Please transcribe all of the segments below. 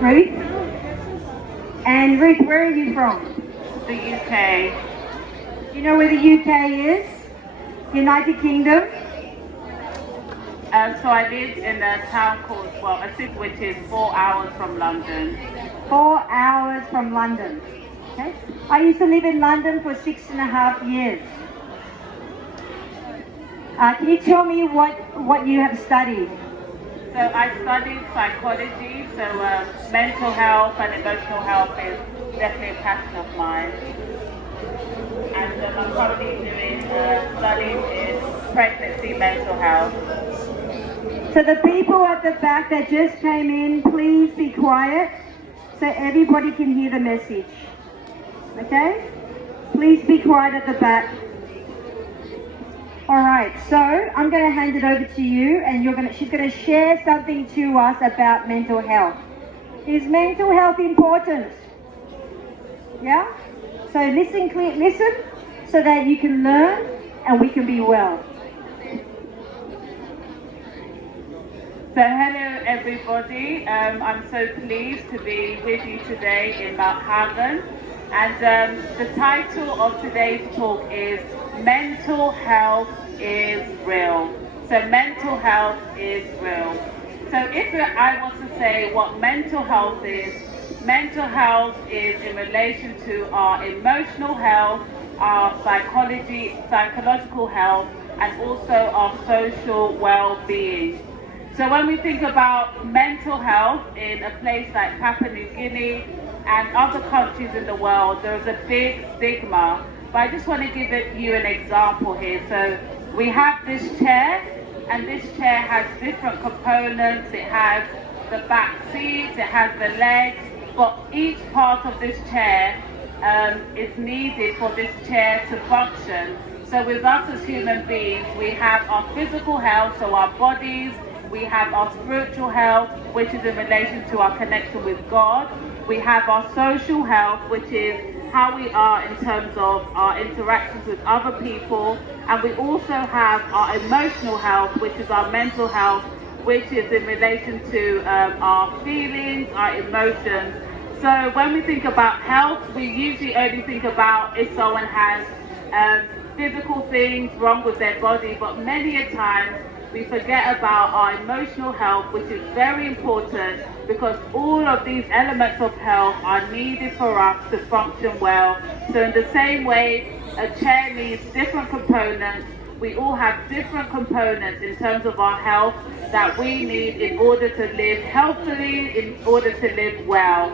Ruth? And Ruth, where are you from? The UK. Do you know where the UK is? United Kingdom? So I live in a town called, well, a city which is 4 hours from London. 4 hours from London. Okay. I used to live in London for 6.5 years. Can you tell me what you have studied? So I studied psychology, so mental health and emotional health is definitely a passion of mine. And I'm currently doing studies in pregnancy mental health. So the people at the back that just came in, please be quiet so everybody can hear the message. Okay? Please be quiet at the back. All right, so I'm going to hand it over to you, and she's going to share something to us about mental health. Is mental health important? Yeah? So listen so that you can learn and we can be well. So hello everybody, I'm so pleased to be with you today in Mount Haven, and the title of today's talk is Mental Health is Real. So mental health is real. So if I was to say what mental health is in relation to our emotional health, our psychological health, and also our social well-being. So when we think about mental health in a place like Papua New Guinea and other countries in the world, there's a big stigma. But I just want to give you an example here. So we have this chair, and this chair has different components. It has the back seat, it has the legs, but each part of this chair is needed for this chair to function. So with us as human beings, we have our physical health, so our bodies, we have our spiritual health, which is in relation to our connection with God. We have our social health, which is how we are in terms of our interactions with other people. And we also have our emotional health, which is our mental health, which is in relation to our feelings, our emotions. So when we think about health, we usually only think about if someone has physical things wrong with their body, but many a time we forget about our emotional health, which is very important because all of these elements of health are needed for us to function well. So in the same way, a chair needs different components. We all have different components in terms of our health that we need in order to live healthily, in order to live well.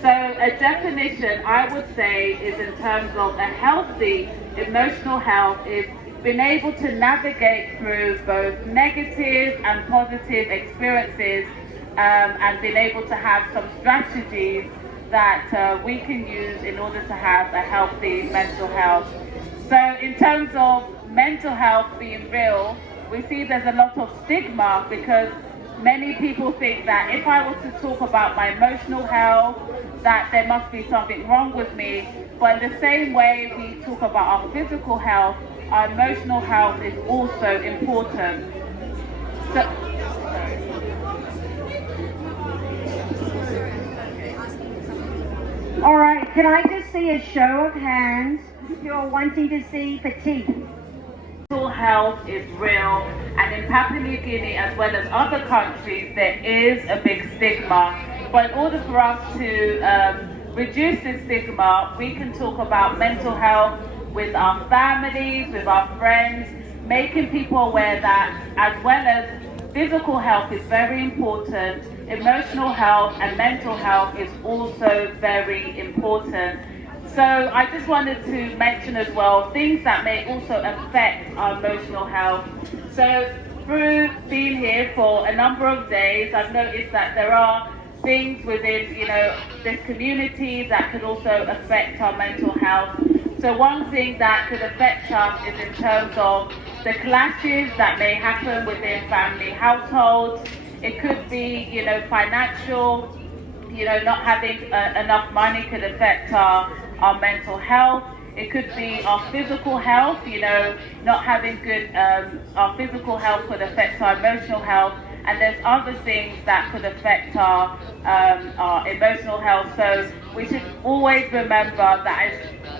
So a definition I would say is in terms of a healthy emotional health is being able to navigate through both negative and positive experiences and being able to have some strategies that we can use in order to have a healthy mental health. So in terms of mental health being real, we see there's a lot of stigma because many people think that if I was to talk about my emotional health, that there must be something wrong with me. But in the same way we talk about our physical health, our emotional health is also important. So, all right, can I just see a show of hands if you're wanting to see fatigue? Mental health is real, and in Papua New Guinea as well as other countries there is a big stigma. But in order for us to reduce this stigma, we can talk about mental health with our families, with our friends, making people aware that as well as physical health is very important, emotional health and mental health is also very important. So I just wanted to mention as well things that may also affect our emotional health. So through being here for a number of days, I've noticed that there are things within, the community that can also affect our mental health. So one thing that could affect us is in terms of the clashes that may happen within family households. It could be, financial, not having enough money could affect our mental health. It could be our physical health, not having good, our physical health could affect our emotional health. and there's other things that could affect our emotional health. So we should always remember that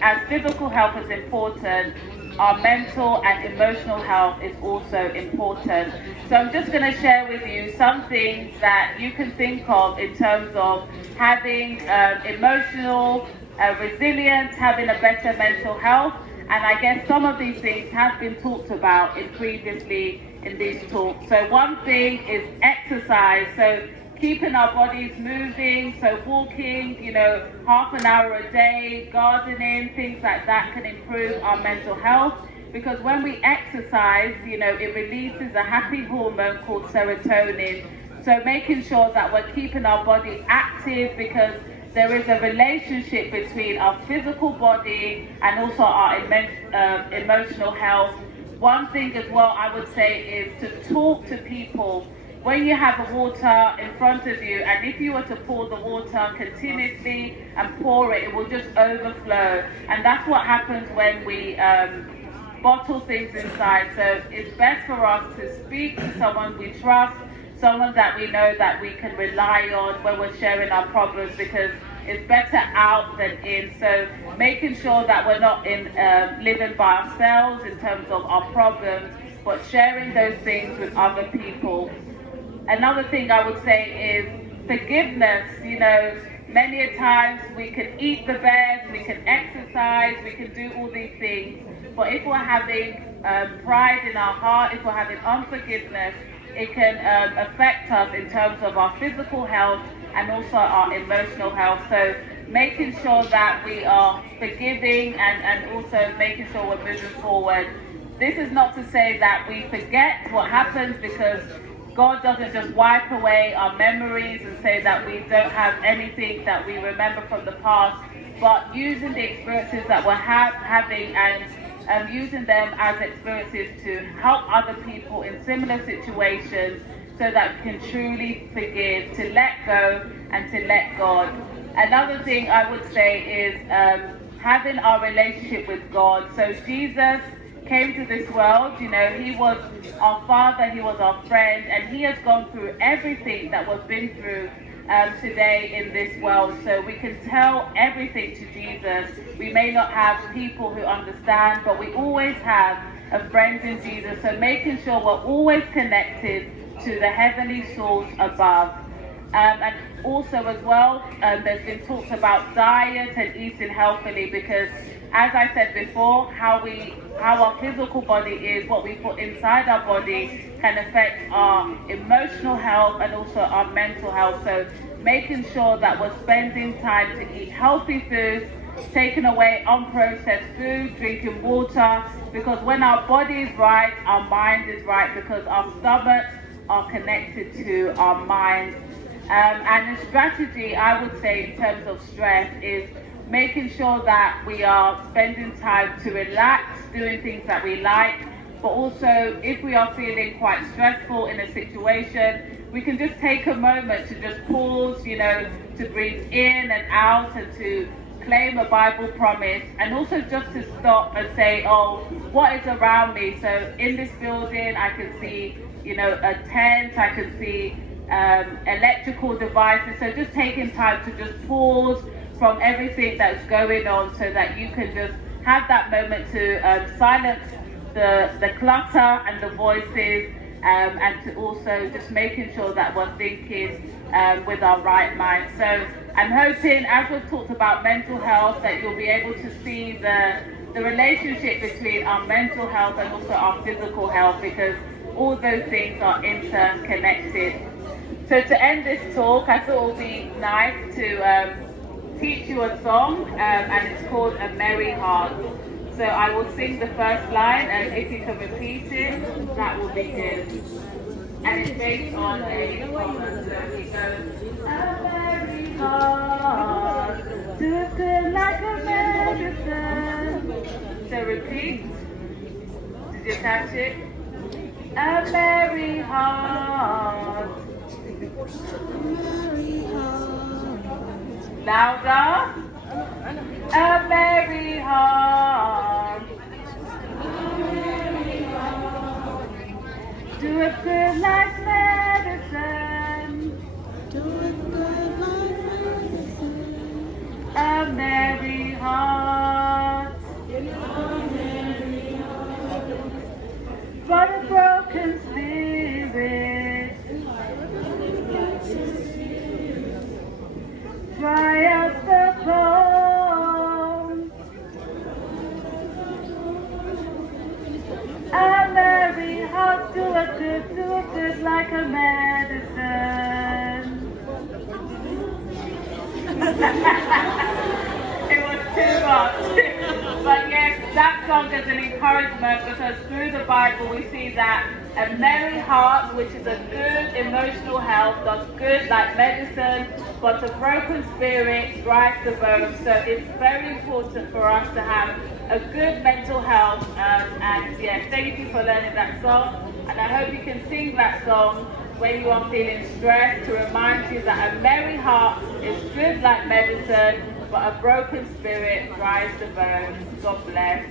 as physical health is important, our mental and emotional health is also important. So I'm just going to share with you some things that you can think of in terms of having emotional resilience, having a better mental health. And I guess some of these things have been talked about previously in these talks. So one thing is exercise. So keeping our bodies moving, so walking, half an hour a day, gardening, things like that can improve our mental health. Because when we exercise, it releases a happy hormone called serotonin. So making sure that we're keeping our body active, because there is a relationship between our physical body and also our emotional health. One thing as well I would say is to talk to people. When you have water in front of you, and if you were to pour the water continuously and pour it, it will just overflow. And that's what happens when we bottle things inside. So it's best for us to speak to someone we trust, someone that we know that we can rely on when we're sharing our problems, because it's better out than in. So making sure that we're not living by ourselves in terms of our problems, but sharing those things with other people. Another thing I would say is forgiveness. Many a times we can eat the best, we can exercise, we can do all these things, but if we're having pride in our heart, if we're having unforgiveness, it can affect us in terms of our physical health and also our emotional health. So making sure that we are forgiving and also making sure we're moving forward. This is not to say that we forget what happens, because God doesn't just wipe away our memories and say that we don't have anything that we remember from the past, but using the experiences that we're having and using them as experiences to help other people in similar situations, so that we can truly forgive, to let go and to let God. Another thing I would say is having our relationship with God. So Jesus came to this world, he was our father, he was our friend, and he has gone through everything that we've been through today in this world. So we can tell everything to Jesus. We may not have people who understand, but we always have a friend in Jesus. So making sure we're always connected to the heavenly source above. And also as well, there's been talks about diet and eating healthily, because as I said before, how our physical body is, what we put inside our body, can affect our emotional health and also our mental health. So making sure that we're spending time to eat healthy foods, taking away unprocessed food, drinking water, because when our body is right, our mind is right, because our stomachs are connected to our mind. And a strategy, I would say, in terms of stress is making sure that we are spending time to relax, doing things that we like, but also if we are feeling quite stressful in a situation, we can just take a moment to just pause, to breathe in and out, and to claim a Bible promise, and also just to stop and say, oh, what is around me? So in this building, I can see, a tent, I can see electrical devices. So just taking time to just pause from everything that's going on, so that you can just have that moment to silence the clutter and the voices, and to also just making sure that we're thinking with our right mind. So I'm hoping, as we've talked about mental health, that you'll be able to see the relationship between our mental health and also our physical health, because all those things are interconnected. So to end this talk, I thought it would be nice to teach you a song, and it's called A Merry Heart. So I will sing the first line, and if you can repeat it, that will be good. And it's based on a poem. So it goes, a merry heart, doeth good like a medicine. So repeat. Did you catch it? A merry heart. Louder. A merry heart. Doeth good like medicine. heals the bones. A merry heart do a good like a medicine. It was too much. But yes, that song is an encouragement because through the Bible we see that a merry heart, which is a good emotional health, does good like medicine, but a broken spirit dries the bones. So it's very important for us to have a good mental health. And yeah, thank you for learning that song. And I hope you can sing that song when you are feeling stressed to remind you that a merry heart is good like medicine, but a broken spirit dries the bones. God bless.